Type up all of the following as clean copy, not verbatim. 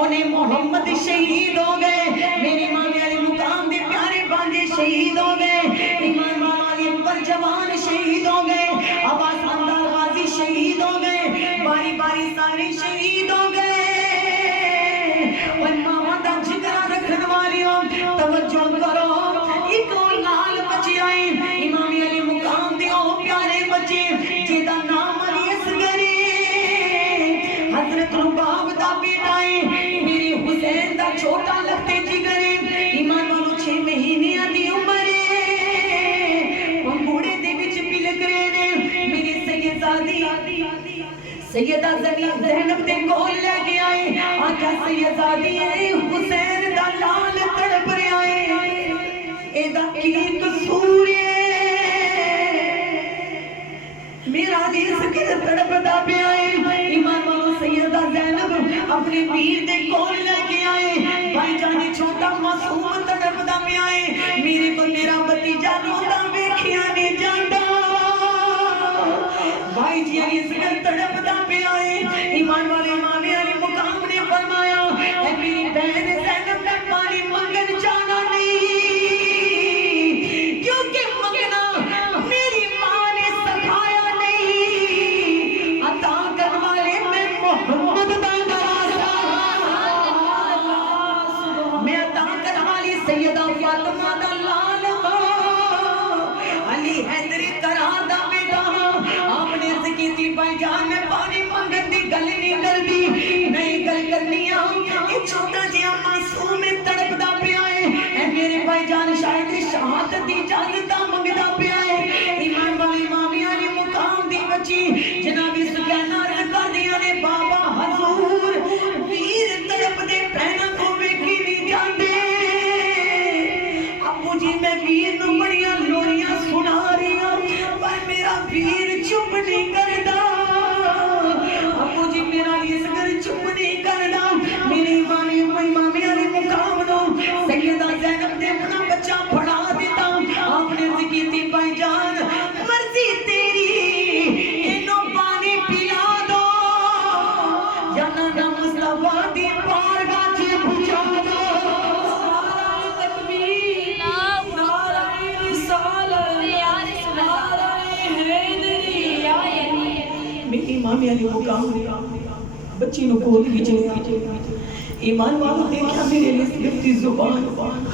انہیں محمد شہید ہو گئے، میرے امام علی مقام دے پیارے بانجے شہید ہو گئے، امام علی اکبر جوان شہید ہو گئے، عباس حمدان غازی شہید ہو گئے، باری باری سارے شہید ہو گئے۔ اور ماما دا جگرہ رکھن والیوں توجہ کرو، ایک لال بچے آئے امام علی مقام دے او پیارے بچے جیدہ نام علی اصغر حضرت رباب دا بیٹا ہے، میرے حسین دا چھوٹا لگتے جگر ایمان والو 6 مہینے دی عمر بوڑے دے وچ پلک رہے نے، میری سیدزادی سیدہ زینب دے کول لے کے آئے، آقا سیدزادی حسین دا لال تڑپ رہے آئے، اے دا کی قصور میرا دیس کے تڑپ دا پہ آئے، ایمان والو سیدہ زینب اپنے پیر دے کول لے کے آئے، بھائی جانی چھوٹا معصوم تڑپ دا پہ آئے، میرے کو میرا بتیجا روتا بیکھیا نہیں جانتا، بھائی جی علی اصغر تڑپ دا پہ آئے، ایمان والے امام علی مقام نے فرمایا اے میری بہن زینب نے پانی منگن جانا نہیں، کیونکہ منگنا میری ماں نے سکھایا نہیں، عطا کرنے والے میں محمد دا نواسا، میں عطا کرنے والی سیدہ فاطمہ دا لال علی حیدری قرار دا بیٹا، آپ نے عرض کی تھی بھائی جان میں پانی منگن دی گل نہیں کر دی، نہیں گل کرنی ایک چھوٹا جیا معصوم تڑپ دا پہ آئے، اے میرے بھائی جان شاید شہادت دی اجازت منگدا پہ آئے، ایمان والی امام علی مقام دی بچی جناب سفیانہ رہ کر دیا نے بابا حضور ویر تڑپ دے پہنا کو بیکی نہیں جاندے، ابو جی میں ویر نو بڑیاں لوریاں سنا رہی ہوں پر میرا ویر چپ نہیں کردا، ابو جی میرا اصغر چپ نہیں کردا، میرے امام علی مقام نو سیدہ زینب نے اپنا بچہ پڑھا دیتا، آپ نے عرض کی تھی بھائی جان مرضی تیری انہوں پانی پلا دو یا نانا مصطفیٰ دی بارگاہ سے پوچھا دو، میری امام علی مقام بچی نو کول کھچنے ایمان والا دیکھا میرے لیے صرفتی زبان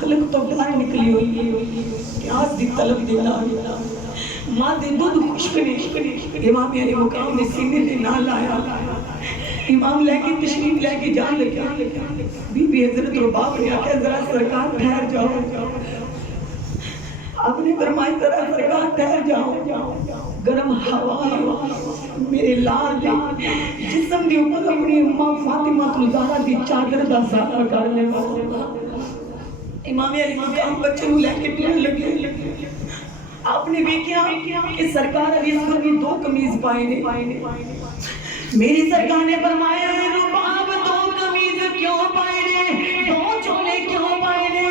خلق تو ڈھار نکلی ہوئی پیاس دی طلب دینا ماں دے دودھ خوشکنے امام علی مقام نے سینے دے نال آیا، امام لے کے تشریف لے کے جان لگا، بی بی حضرت رباب نے آکھا ذرا سرکار ٹھہر جاؤ، آپ نے فرمایا ذرا سرکار ٹھہر جاؤ، گرم ہوا میرے لال دے جسم دی اوپر اپنی اماں فاطمہ الزہرا دی چادر دا سایہ کر لے، امام علی مقام بچے نو لے کے ٹرن لگے، آپ نے دیکھا کہ سرکار علی اصغر نے 2 قمیض پائے نے، میری سرکار نے فرمایا رباب 2 قمیض کیوں پائے نے، 2 چولے کیوں پائے نے،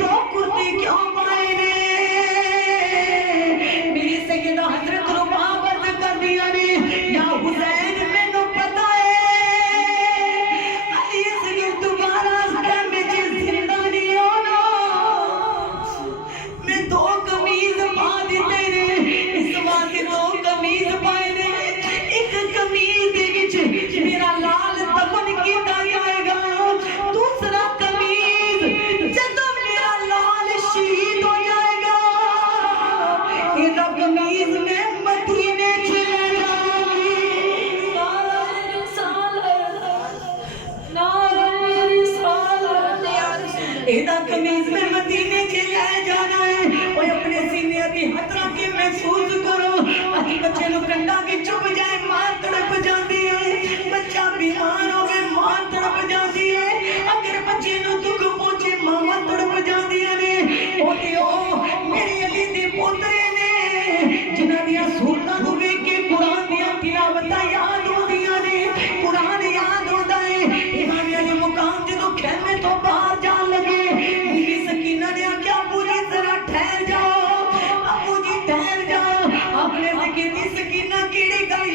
2 کرتے کیوں پائے نے، میری سیدہ حضرت رباب عرض کر دیا نے یا حسین میں نو پتا ہے علی اصغر دوبارہ میں زندہ نہیں ہونا، میں 2 قمیض پا دیتے نے، اس واسطے 2 قمیض پائے نے، ایک قمیض دے وچ میرا لال دفن کیتا جائے گا، دوسرا قمیض جدوں میرا لال شہید ہو جائے گا یہ قمیض میں مدینے چلے جاؤں گی، ایدہ قمیض میں مدینے چلے جانا ہے، وہ اپنے سینے ابھی حترہ کے محسوس کرو، ابھی بچے نو کنڈا کے چپ جائے ماں تڑپ جاندی ہے، بچہ بیمار ہو گئے ماں تڑپ جاندی ہے، اگر بچے نو دکھ پہنچے ماں تڑپ جاندی ہے، ہوتے ہو میری علی دے پوترے نے جنہ دیا سورتہ نو بے کے قرآن دیا تلاوتہ یاد ہو دیا نے، قرآن یاد ہو دائے، امام علی مقام جدو خیمے تو باہر جان لگے، بی بی سکینہ نے کیا پوری ذرا ٹھہر جاؤ، ابو جی ٹھہر جاؤ، آپ نے ذکر دی سکینہ کیڑی گل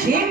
6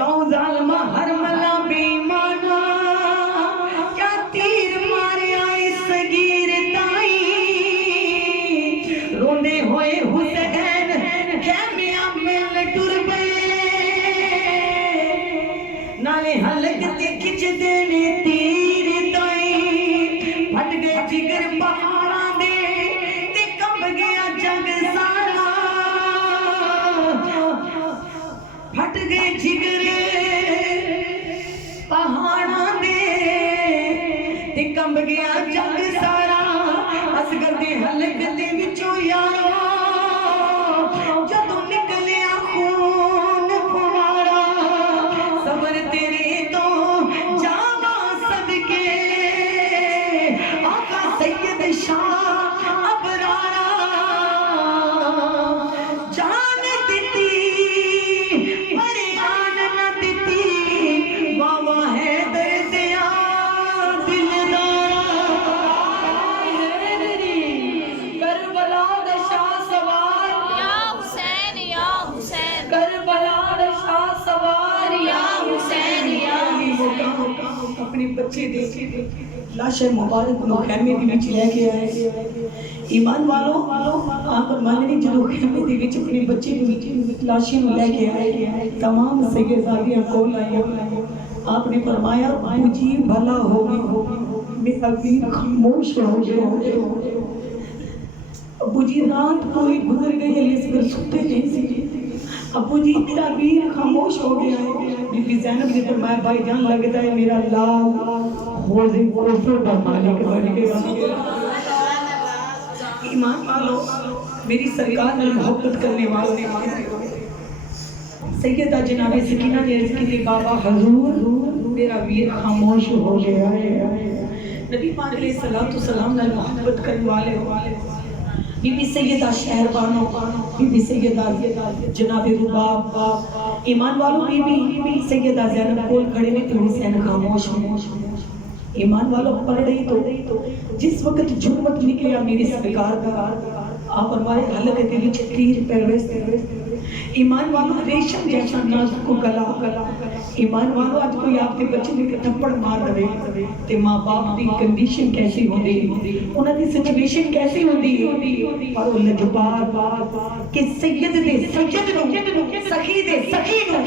جاؤ ظالمہ ہر ملا بے ایمانا کیا تیر مارے آئے صغیر تائی روندے ہوئے حسین خیمیاں میں ٹر پئے نالے حلق تے کھچ دینے تیر تائی پھٹ گئے جگر پہاڑاں دے تے کمب گیا جگ سارا پھٹ گئے جگر پہاڑاں دے تے کمب گیا جگ سارا اصغر دے حلق دے وچوں یارو جدوں نکلیا خون پھوارا صبر تیرے تو جاواں صدقے آقا سید شاہ ابرارا جان دیتی پریان نہ دیتی واہ ہے دردیا دلدارا کربلا دا شاہ سوار یا حسین یا حسین کربلا دا شاہ سوار یا حسین یا اپنے بچے دے لاش مبارک نو خیمے دی وچ لے کے آئے ایمان والو آپ فرمانے نے جدو خیمے دی وچ اپنے بچے دی لاشیں لے کے آئے تمام سیدزادیاں کول آئے آپ نے فرمایا مجھے بھلا ہوگی میرا ویر خاموش ہو گیا ابو جی رات کوئی گزر گئی ہے اس پر ستے نہیں سی ابو جی تیرا ویر خاموش ہو گیا ہے بی بی زینب نے فرمایا بھائی جان لگتا ہے میرا لال خوزی کوفر کا مالک بن گیا ایمان والو میری سرکار نے محبت کرنے والے سیدہ جناب سکینہ نے عرض کی بابا حضور میرا ویر خاموش ہو گیا ہے نبی پاک علیہ السلام نے محبت کرنے والے بی بی سیدہ شہر بانو بی بی سیدہ جناب رباب ایمان والو بی بی سیدہ زینب کول کھڑے نے تو حسین خاموش ہو ایمان والو پڑھ رہی تو جس وقت جھومت نکلیا میری سرکار کا آپ ہمارے حلق کے وچ تیر پرویس ایمان والو ریشم جیسا نازک کو گلا ایمان والو آج کوئی آپ کے بچے نے تھپڑ مار دے تے ماں باپ دی کنڈیشن کیسی ہوندی انہاں دی سچویشن کیسی ہوندی اور اللہ جبار کہ سید دے سجد نو سخی دے سخی نو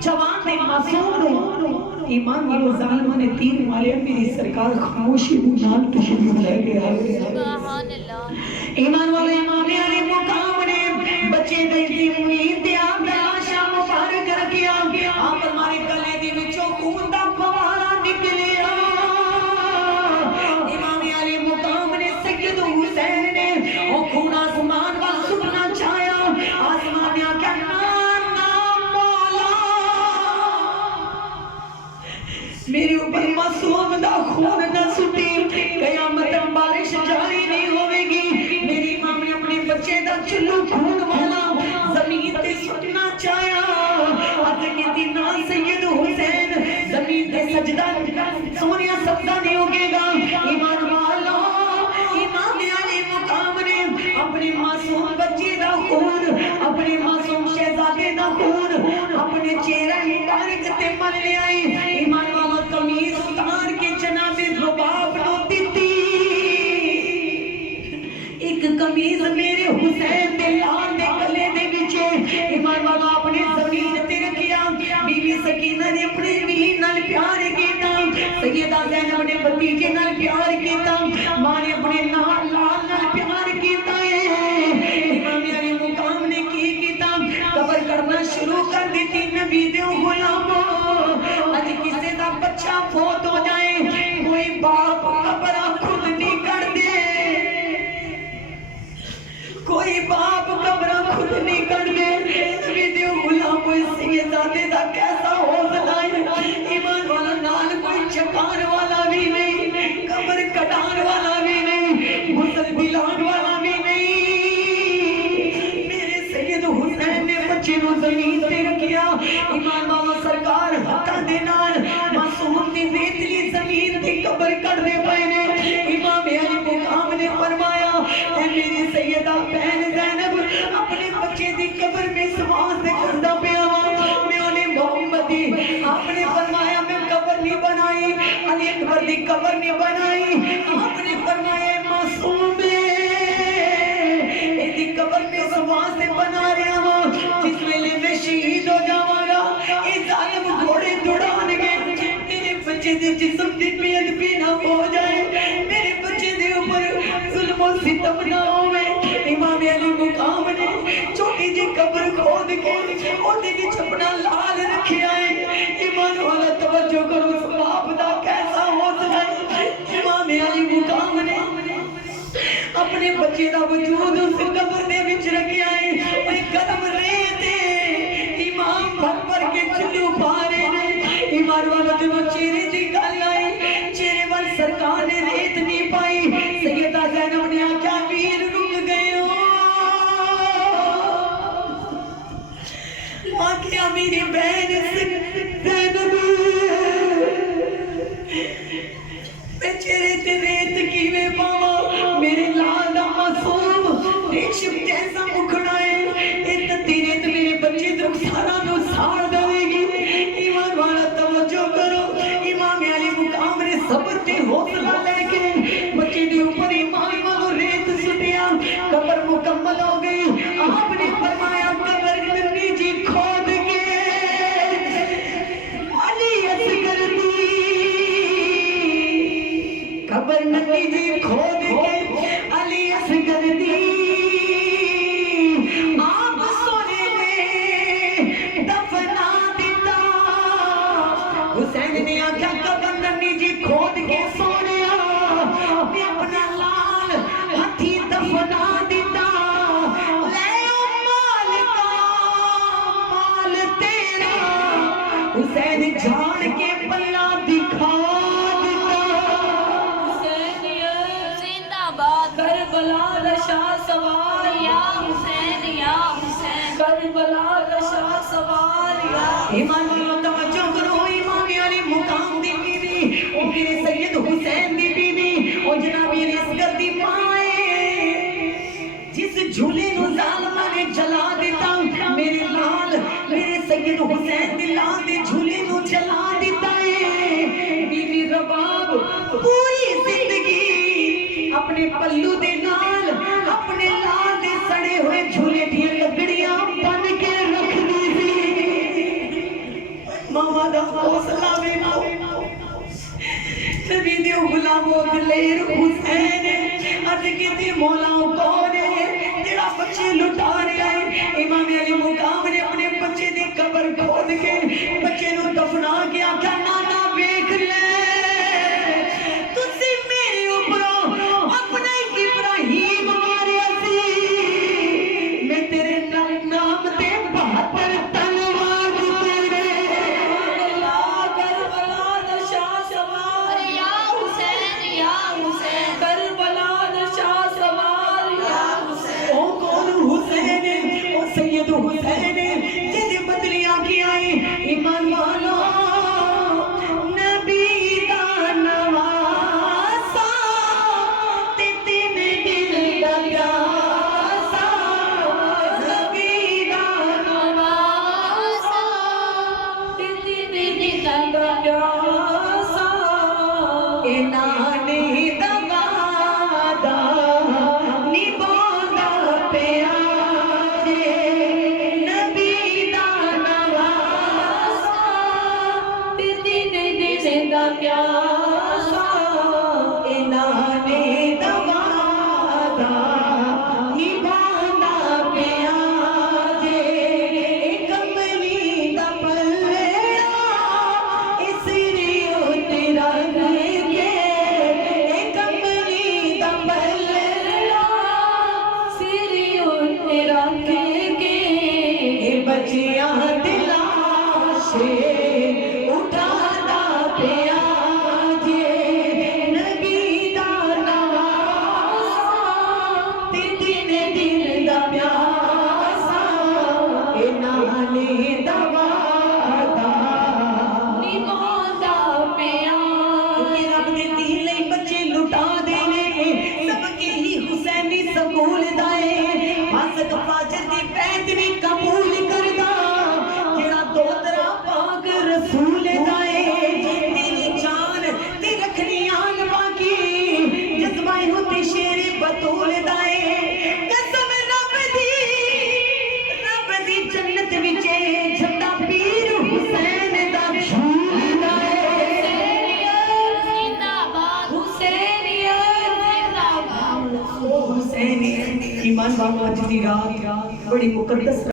جوان دے معصوم نو ایمان والو ظالمہ نے تیر مارے میری سرکار خاموشی نال تشریف لے گیا سبحان اللہ ایمان والے امام علی مقام نے بچے دے امید دے آپ لاشا مبارک رکھیا آپ ہمارے گلے دے وچوں خون دا فوارا نکلیا امام علی مقام نے سید حسین نے او خون آسمان وال سٹنا چاہیا آسمان نے آکھیا نا مولا میرے اوپر معصوم دا خون نہ سٹی قیامت بارش جاری نہیں ہوے گی میری امام نے اپنے بچے دا چلو خون والا زمین تے سٹنا چاہیا آج کے دن سید حسین زمین تے سجدہ سونیا سجدہ نہیں ہوگے گا ایمان والا امام علی مقام نے اپنے معصوم بچے دا خون اپنے معصوم شہزادے دا خون اپنے چہرہ مبارک تے مل لے آئی ایمان والا قمیض اتار کے جناب رباب نو دیتی ایک قمیض میرے حسین دے لال دے گلے دے وچے ایمان والا اپنے زمین تے رکھیا بی بی سکینہ نے اپنے ویر نال پیار کیتا سیدہ زینب نے بھتیجے نال پیار کیتا ماں نے اپنے نال لال نال پیار کیتا ہے امام علی مقام نے کی کیتا قبر کرنا شروع کر دیتی نبی دے غلاموں اج کسے دا بچہ فوت ہو جائے کوئی باپ قبر خود نہیں کر دے کوئی باپ قبر خود نہیں کر دے نبی دے غلاموں سیدزادے دا کیسا حوصلہ ہے ایمان والا نال کوئی چکان والا بھی نہیں قبر کٹان والا بھی نہیں غسل دلان والا بھی نہیں میرے سید حسین نے بچے نو زمین تے رکھیا ایمان والا سرکار ہتھاں دے نال معصوم دی ریتلی زمین تے قبر کٹ دے پئے نے امام علی مقام نے فرمایا اے میری سیدہ بہن زینب اپنے بچے دی قبر میں سواس دے کردا پیا میں انہیں محمد واسطے بنا رہا ہوں جس ویلے میں شہید ہو جاواں گا اے ظالم گھوڑے دوڑان گے میرے بچے دے جسم دی بے ادبی نہ ہو جائے میرے بچے دے اوپر ظلم و ستم نہ ہوئے امام علی مقام نے چھوٹی جی قبر کھود کے اوندے وچ اپنا لال رکھیا ہے ایمان والا توجہ کرو اس باپ دا کیسا حوصلہ ہے امام علی مقام نے اپنے بچے دا وجود اس قبر دے وچ رکھیا ہے اوے قدم ریت امام بھر بھر کے چلو پارے نے ایمان والا جب چہرے دی گل آئی چہرے وال سرکار نے ریت نہیں پائی سیدہ زینب نے آکھیا ویر رک گئے ہو آکھیا میری بہن زینب میں چہرے تے ریت کیویں پاواں میرے لال دا معصوم ریشم جیسا مکھڑا ہے اے تتی ریت میرے بچے تے سارا نو ساڑ دے گی ایمان والا توجہ کرو امام علی مقام نے صبر تے حوصلہ لے کے بچے دے اوپر ایمان والو ریت سٹیا قبر مکمل ہو گئی آپ نے فرمایا قبر ننی جی کھود کے علی اصغر دی قبر ننی جی کھود کے علی اصغر دی آپ سونے نے دفنا دیتا حسین نے آکھا قبر ننی جی کھود کے سونیا میں اپنا لال ہتھی دفنا دیتا لے او مال کا مال تیرا حسین جھاڑ کے پلہ دکھا کربلا رشا سوار یا حسین کربلا رشا سوار ایمان والو توجہ کرو امام علی مقام دی بیوی او میرے سید حسین دی بیوی او جناب علی اصغر دی ماں جس جھولے نو ظالمہ نے جلا دیتا میرے لال میرے سید حسین دی لال دے جھولے نو جلا دیتا ہے بیوی رباب پوری زندگی اپنے پلو دے نال اپنے لال دے سڑے ہوئے جھولے دیاں لکڑیاں بن کے رکھ دی سی ماما دا حوصلہ ویکھو نبی دے غلاموں دلیر حسین عرض کیتی مولا کون ہے تیرا بچے لٹا رہا ہے امام علی مقام نے اپنے بچے دی قبر کھود کے بچے نو دفنا کے آکھیا نانا ویکھ لے تسی میرے اوپروں اپنا ابراہیم ماریا سی میں تیرے نام تے 72 تلوار تیرے کربلا دا شاہ سوار یا حسین کربلا دا شاہ سوار او کون حسین او سید حسین جدی بدلیاں کی آئی ایمان والا نبی دا نواسا تے تین دل دا پیاسا نبی دا نواسا تے تین دل دا پیاسا اے نانے دا وعدہ نبھانا پیا جے نبی دا نواسا تے تین دل دا پیاسا اے نانے دا وعدہ نبھانا پیا جے کملی دا پلڑا اس ریو تیرا کے کملی دا پلڑا سریو تیرا کے بچیاں دلاشے اٹھانا پیا جے نبی دا نواسا تے تین دل دا پیاسا اے نانے دا وعدہ نبھانا پیا رب نے دین لئی بچے لٹا دینے سب کے ہی حسینی سکول دائے فاسق فاجر دی بیعت بھی قبول کردا جڑا دو طرح پاک رسول دائے تیری جان تے رکھنی آن باقی جذبائے ہوتی شیر بطول دائے قسم رب دی ਤੁਹਾਨੂੰ ਅੱਜ ਦੀ ਰਾਤ ਬੜੀ ਮੁਕੱਦਸ